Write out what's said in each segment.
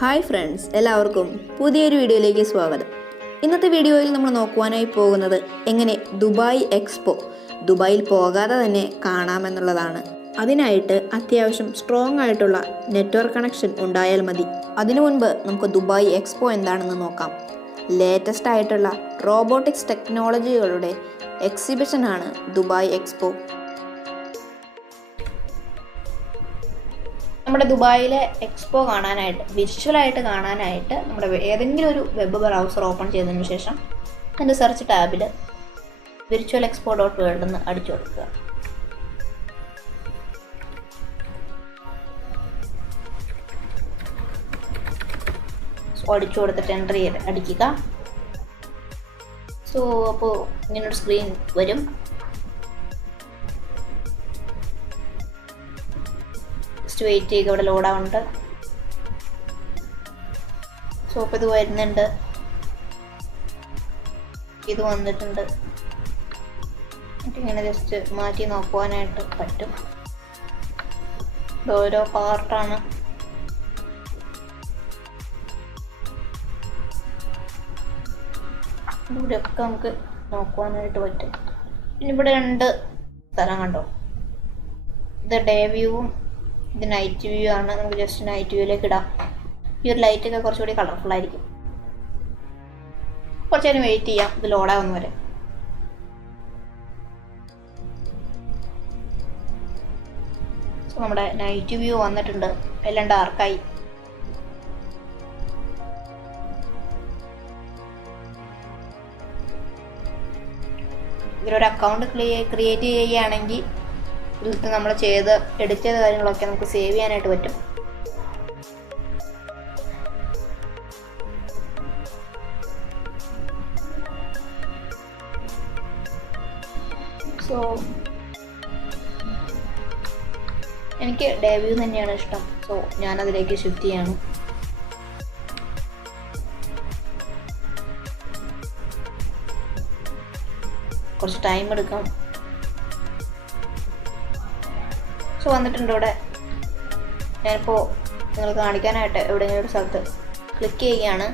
Hi friends, എല്ലാവർക്കും പുതിയൊരു വീഡിയോയിലേക്ക് സ്വാഗതം. ഇന്നത്തെ വീഡിയോയിൽ നമ്മൾ നോക്കുവാനായി പോകുന്നത് എങ്ങനെ ദുബായ് എക്സ്പോ ദുബായിൽ പോകാതെ തന്നെ കാണാമെന്നുള്ളതാണ്. അതിനായിട്ട് അത്യാവശ്യം സ്ട്രോങ് ആയിട്ടുള്ള നെറ്റ്വർക്ക് കണക്ഷൻ ഉണ്ടായാൽ മതി. അതിനു മുൻപ് നമുക്ക് ദുബായ് എക്സ്പോ എന്താണെന്ന് നോക്കാം. ലേറ്റസ്റ്റ് ആയിട്ടുള്ള റോബോട്ടിക്സ് ടെക്നോളജികളുടെ എക്സിബിഷനാണ് ദുബായ് എക്സ്പോ. നമ്മുടെ ദുബായിലെ എക്സ്പോ കാണാനായിട്ട്, വിർച്വലായിട്ട് കാണാനായിട്ട് നമ്മുടെ ഏതെങ്കിലും ഒരു വെബ് ബ്രൗസർ ഓപ്പൺ ചെയ്തതിന് ശേഷം അതിൻ്റെ സെർച്ച് ടാബിൽ virtualexpo.world എന്ന് അടിച്ചു കൊടുക്കുക. അടിച്ചു കൊടുത്തിട്ട് എൻ്റർ അടിക്കുക. സോ അപ്പോൾ ഇങ്ങനൊരു സ്ക്രീൻ വരും. വെയിറ്റ് ചെയ്യുക, ഇവിടെ ലോഡാവുന്നുണ്ട്. സോ അപ്പോൾ ഇത് വരുന്നുണ്ട്, ഇത് വന്നിട്ടുണ്ട്. ഇങ്ങനെ ജസ്റ്റ് മാറ്റി നോക്കുവാനായിട്ട് പറ്റും. ഓരോ പാർട്ടാണ്. ഇവിടെയൊക്കെ നമുക്ക് നോക്കുവാനായിട്ട് പറ്റും. പിന്നെ ഇവിടെ രണ്ട് സ്ഥലം കണ്ടോ, ഇത് ഡേ വ്യൂവും ഇത് നൈറ്റ് വ്യൂ ആണ്. നമുക്ക് ജസ്റ്റ് നൈറ്റ് വ്യൂയിലേക്ക് ഇടാം. ഈ ഒരു ലൈറ്റൊക്കെ കുറച്ചുകൂടി കളർഫുൾ ആയിരിക്കും. കുറച്ച് നേരം വെയിറ്റ് ചെയ്യാം ഇത് ലോഡാവുന്ന വരെ. സോ നമ്മുടെ നൈറ്റ് വ്യൂ വന്നിട്ടുണ്ട്. എല്ലാം ഡാർക്കായി. ഇതിലൊരു അക്കൗണ്ട് ക്രിയേറ്റ് ചെയ്യുകയാണെങ്കിൽ ഇതിൽ നമ്മൾ എഡിറ്റ് ചെയ്ത കാര്യങ്ങളൊക്കെ നമുക്ക് സേവ് ചെയ്യാനായിട്ട് പറ്റും. സോ എനിക്ക് ഡേ വ്യൂ തന്നെയാണ് ഇഷ്ടം. സോ ഞാനതിലേക്ക് ഷിഫ്റ്റ് ചെയ്യാണ്. കുറച്ച് ടൈം എടുക്കാം. സോ വന്നിട്ടുണ്ട് ഇവിടെ. ഞാനിപ്പോൾ നിങ്ങൾ കാണിക്കാനായിട്ട് എവിടെയെങ്കിലും ഒരു സ്ഥലത്ത് ക്ലിക്ക് ചെയ്യുകയാണ്.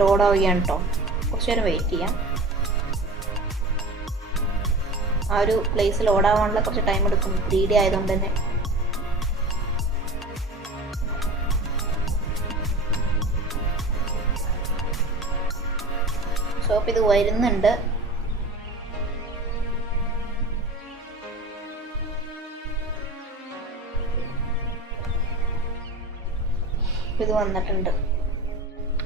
ലോഡാവുകയാണ് കേട്ടോ. കുറച്ച് നേരം വെയിറ്റ് ചെയ്യാം. ആ ഒരു പ്ലേസ് ലോഡാവാനുള്ള കുറച്ച് ടൈം എടുക്കും, 3D ആയതുകൊണ്ട് തന്നെ. സോ അപ്പോൾ ഇത് വരുന്നുണ്ട്. ഇത് വന്നിട്ടുണ്ട്.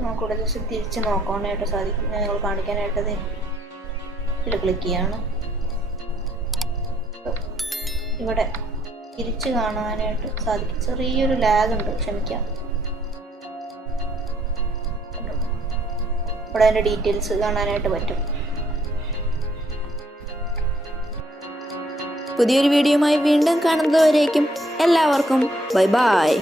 നമുക്കിവിടെ ജസ്റ്റ് തിരിച്ച് നോക്കാനായിട്ട് സാധിക്കും. ഞങ്ങൾ കാണിക്കാനായിട്ട് ഇതിൽ ക്ലിക്ക് ചെയ്യാണ്. ഇവിടെ തിരിച്ച് കാണാനായിട്ട് സാധിക്കും. ചെറിയൊരു ലാഗ് ഉണ്ട്, ക്ഷമിക്കാം. ഇവിടെ അതിൻ്റെ ഡീറ്റെയിൽസ് കാണാനായിട്ട് പറ്റും. പുതിയൊരു വീഡിയോയുമായി വീണ്ടും കാണുന്നതുവരേക്കും എല്ലാവർക്കും ബൈ ബൈ.